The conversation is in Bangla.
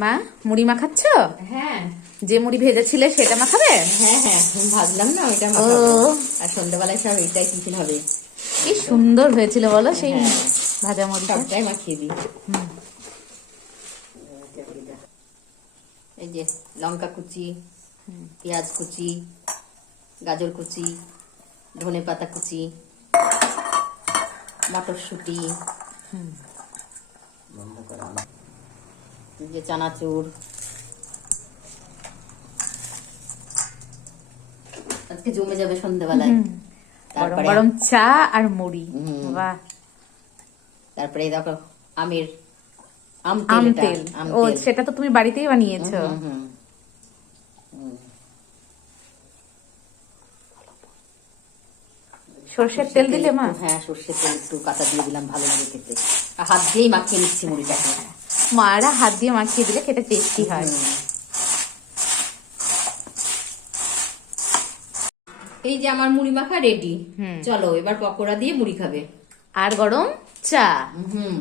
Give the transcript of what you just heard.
মা মুড়ি মাখাচ্ছ? হ্যাঁ, যে মুড়ি ভেজেছিলে সেটা মাখাবে? হ্যাঁ হ্যাঁ, ভাজলাম না ওইটা ও মাখাবো। আর সন্ধ্যাবেলায় সব এইটাই টিফিন হবে। কি সুন্দর হয়েছিল বলো সেই হ্যাঁ, ভাজা মুড়িটা। সবটাই মাখিয়ে দিই। এই যে লঙ্কা কুচি, পেঁয়াজ কুচি, গাজর কুচি, ধনে পাতা কুচি, মটরশুঁটি, এই যে চানাচুর। আজকে জমে যাবে সন্ধ্যাবেলায়। গরম তারপরে গরম চা আর মুড়ি। বাহ, তারপরে এই দেখো আমের আম আম তেল, তেল। ও সেটা তো তুমি বাড়িতেই বানিয়েছো। সর্ষের তেল দিলে মা? হ্যাঁ, সর্ষের তেল একটু কাঁচা দিয়ে দিলাম, ভালো লাগে খেতে। আর হাত দিয়েই মাখিয়ে নিচ্ছি মুড়িটাকে। মারা হাত দিয়ে মাখিয়ে দিলে খেতে টেস্টি হয়। এই যে আমার মুড়ি মাখা রেডি। চলো এবার পকোড়া দিয়ে মুড়ি খাবে। আর গরম চা। হুম।